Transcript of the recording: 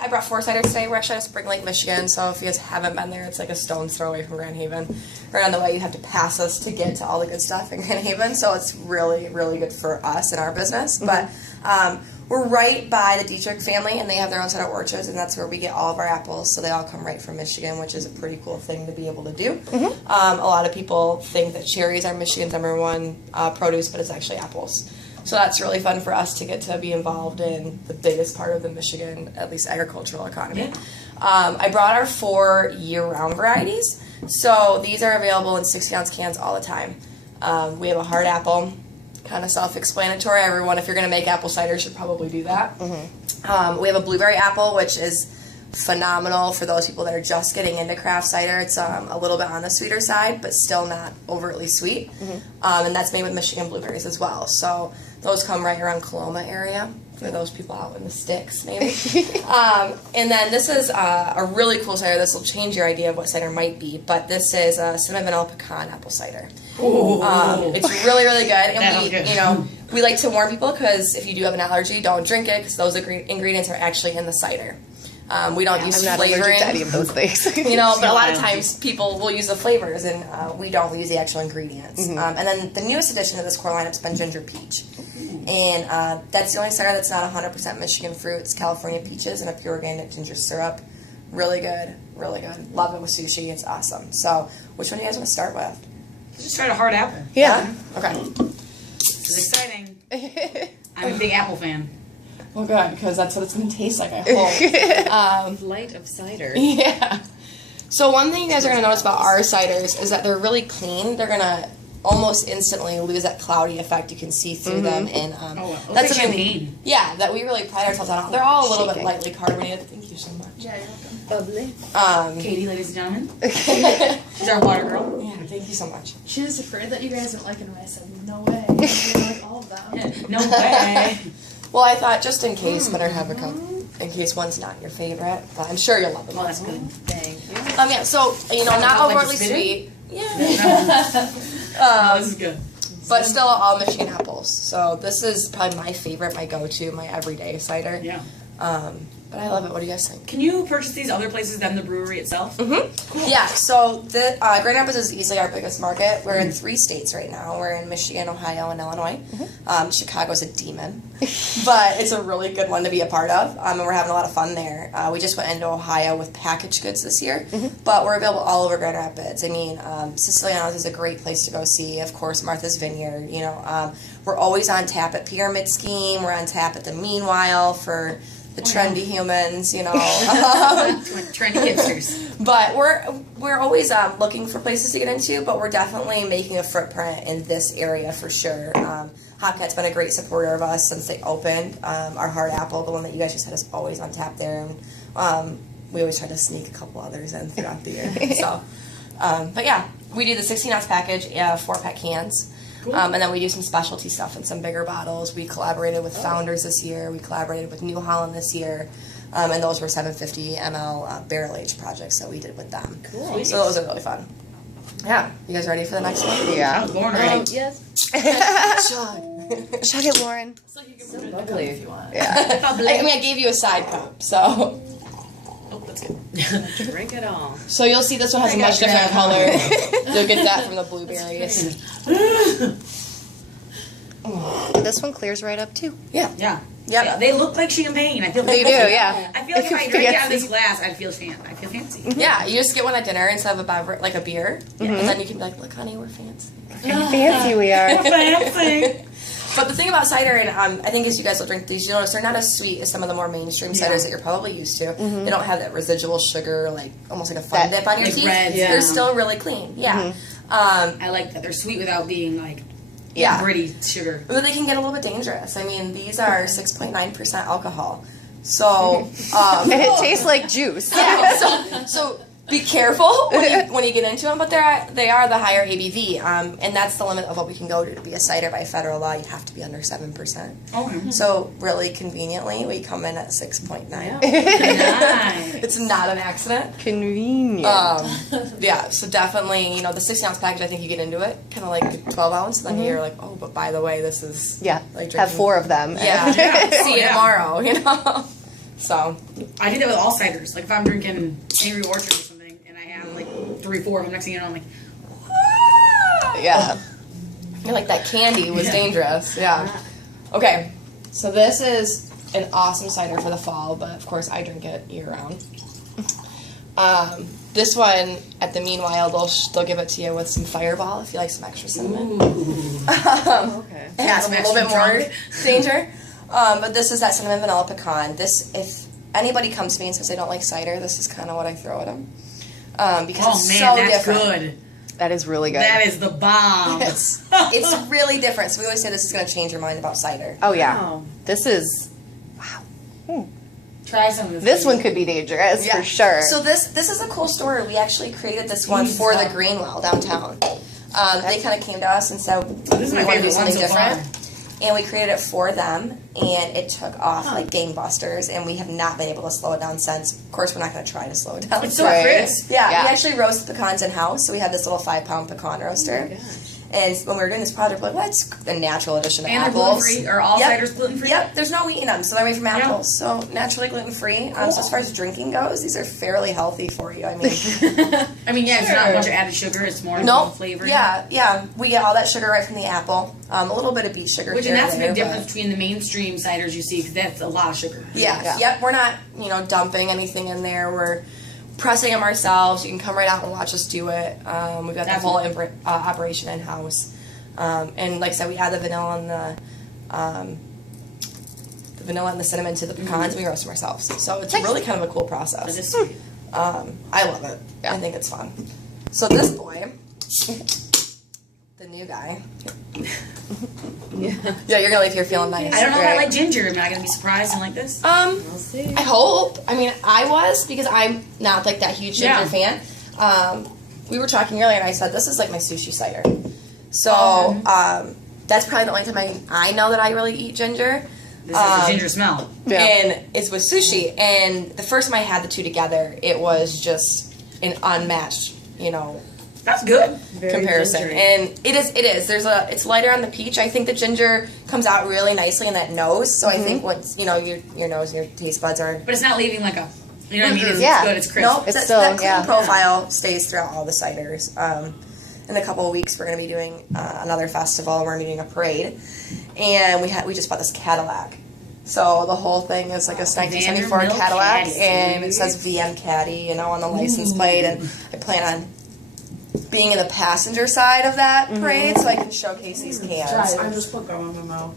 I brought 4 ciders today. We're actually at Spring Lake, Michigan, so if you guys haven't been there, it's like a stone's throw away from Grand Haven. Right on the way, you have to pass us to get to all the good stuff in Grand Haven, so it's really, really good for us and our business. But we're right by the Dietrich family, and they have their own set of orchards, and that's where we get all of our apples, so they all come right from Michigan, which is a pretty cool thing to be able to do. A lot of people think that cherries are Michigan's #1 produce, but it's actually apples. So that's really fun for us to get to be involved in the biggest part of the Michigan, at least agricultural economy. I brought our 4 year-round varieties. So these are available in 60-ounce cans all the time. We have a hard apple, kind of self-explanatory. Everyone, if you're going to make apple cider, should probably do that. We have a blueberry apple, which is phenomenal for those people that are just getting into craft cider. It's a little bit on the sweeter side, but still not overtly sweet. And that's made with Michigan blueberries as well. So those come right around Coloma area for those people out in the sticks, maybe. And then this is a really cool cider. This will change your idea of what cider might be, but this is a cinnamon vanilla pecan apple cider. It's really, really good. And we like to warn people, because if you do have an allergy, don't drink it, because those ingredients are actually in the cider. We don't use flavoring. I'm not allergic to any of those things. But a lot of times people will use the flavors, and we don't use the actual ingredients. And then the newest addition to this core lineup's been ginger peach. And that's the only cider that's not 100% Michigan fruit. It's California peaches and a pure organic ginger syrup. Really good, really good. Love it with sushi. It's awesome. So which one do you guys want to start with? Let's just try a hard apple. Yeah. Okay. This is exciting. I'm a big apple fan. Oh, good, because that's what it's going to taste like, I hope. Light of cider. Yeah. So one thing you guys are going to notice about our ciders is that they're really clean. They're going to almost instantly lose that cloudy effect. You can see through them. And that's like champagne. Yeah, that we really pride ourselves on. They're all a little bit lightly carbonated. Thank you so much. Yeah, you're welcome. Lovely. Katie, ladies and gentlemen. She's our water girl. Yeah, thank you so much. She was afraid that you guys didn't like it, and I said, no way. You like all of them. No way. Well, I thought just in case, better have a cup in case one's not your favorite. But I'm sure you'll love them. Well, that's good. Thank you. Yeah, so, not overly sweet. Yeah. This is good. But still all Michigan apples. So this is probably my favorite, my go-to, my everyday cider. Yeah. But I love it. What do you guys think? Can you purchase these other places than the brewery itself? Cool. Yeah, so the Grand Rapids is easily our biggest market. We're in 3 states right now. We're in Michigan, Ohio, and Illinois. Chicago's a demon, but it's a really good one to be a part of, and we're having a lot of fun there. We just went into Ohio with packaged goods this year, but we're available all over Grand Rapids. I mean, Siciliano's is a great place to go see. Of course, Martha's Vineyard. We're always on tap at Pyramid Scheme. We're on tap at the Meanwhile for the trendy humans, Trendy hipsters. But we're always looking for places to get into, but we're definitely making a footprint in this area for sure. Hopcat's been a great supporter of us since they opened. Our hard apple, the one that you guys just had, is always on tap there. And we always try to sneak a couple others in throughout the year. So, but yeah, we do the 16-ounce package, 4-pack cans. Cool. And then we do some specialty stuff in some bigger bottles. We collaborated with Founders this year. We collaborated with New Holland this year. And those were 750 ml barrel-aged projects that we did with them. Cool. So those are really fun. Yeah. You guys ready for the next one? Yeah. I was born ready. Yes. Chug. Chug it, Lauren. So you can So put it in the cup lovely. if you want. Yeah. I gave you a side cup, so. Oh, that's good. Drink it all. So you'll see this one has a much different color. You'll get that from the blueberries. This one clears right up too. Yeah. Yeah. Yep. They look like champagne. I feel They do, yeah. I feel like if I drank it out of this glass, I'd feel fancy. Yeah, you just get one at dinner instead of a beverage, like a beer, and then you can be like, "Look, honey, we're fancy." Fancy we are. Fancy. But the thing about cider, and I think as you guys will drink these, you notice they're not as sweet as some of the more mainstream ciders that you're probably used to. They don't have that residual sugar, like almost like a fun dip on your like teeth. red, yeah. They're still really clean. Yeah. I like that. They're sweet without being like gritty sugar. But they can get a little bit dangerous. I mean, these are 6.9% alcohol. So, And it tastes like juice. yeah, so be careful when you get into them, but they are the higher ABV, and that's the limit of what we can go to be a cider by federal law. You have to be under 7%. Oh, So really conveniently, we come in at 6.9. nice. It's not an accident. Convenient. Yeah, so definitely, the 16-ounce package, I think you get into it, kind of like the 12-ounce, and then you're like, oh, but by the way, this is yeah. like Have 4 of them. Yeah, see you tomorrow, So I do that with all ciders. Like if I'm drinking Angry Orchard or something, and I have like 3, 4 of them, next thing you know, I'm like, Yeah. I like that candy was Yeah. dangerous. Yeah. Okay, so this is an awesome cider for the fall, but of course I drink it year round. This one, at the meanwhile, they'll give it to you with some Fireball if you like some extra cinnamon. Okay. It has a Some little bit extra more drunk. danger. But this is that cinnamon vanilla pecan. This, if anybody comes to me and says they don't like cider, this is kind of what I throw at them. Because oh it's man, so that's different. good. That is really good. That is the bomb. It's really different. So we always say this is going to change your mind about cider. Oh yeah. Wow. This is. Try some of This one could be dangerous for sure. So this is a cool story. We actually created this one for the Greenwell downtown. They kind of came to us and said This is we my want to do favorite one something so different. far. And we created it for them, and it took off like gangbusters, and we have not been able to slow it down since. Of course, we're not going to try to slow it down. It's so Right. crisp. Yeah, Yeah. we actually roast the pecans in house, so we have this little 5-pound pecan roaster. And when we were doing this project, we're like, what's a natural addition to And they're apples? gluten free. Are all Yep. ciders gluten free? Yep, there's no wheat in them, so they're made from Yeah. apples. So naturally gluten free. So as far as drinking goes, these are fairly healthy for you. I mean, I mean, yeah, it's not a bunch of added sugar. It's more nope. flavor. Yeah. We get all that sugar right from the apple. A little bit of beet sugar. Which, here and that's a there, big but- difference between the mainstream ciders you see, because that's a lot of sugar. Yeah. Yep. We're not, dumping anything in there. We're pressing them ourselves. You can come right out and watch us do it. We've got That's the whole operation in house. And like I said, we add the vanilla and the cinnamon to the pecans. We roast them ourselves. So it's really kind of a cool But process. it's sweet. I love it. I think it's fun. So this boy, the new guy. Yeah, you're gonna leave here feeling nice. I don't know if I Right. like ginger. Am I going to be surprised and like this? We'll see. I hope. I mean, I was, because I'm not like that huge ginger Yeah. fan. We were talking earlier, and I said this is like my sushi cider. So that's probably the only time I know that I really eat ginger. This is the ginger smell. Yeah. And it's with sushi. And the first time I had the two together, it was just an unmatched, That's good. comparison. And it is. It's lighter on the peach. I think the ginger comes out really nicely in that nose. So I think once your nose and your taste buds are. But it's not leaving like a, you know what I mean? It's Yeah. good. It's crisp. Nope, It's that, still- that clean yeah. profile stays throughout all the ciders. In a couple of weeks, we're going to be doing another festival. We're going to be doing a parade, and we just bought this Cadillac. So the whole thing is like a 1974 Vanderbilt Cadillac, Caddy, and it sweet. says VM Caddy, on the license plate. And I plan on being in the passenger side of that parade, so I can showcase these cans. I just put gum in my mouth.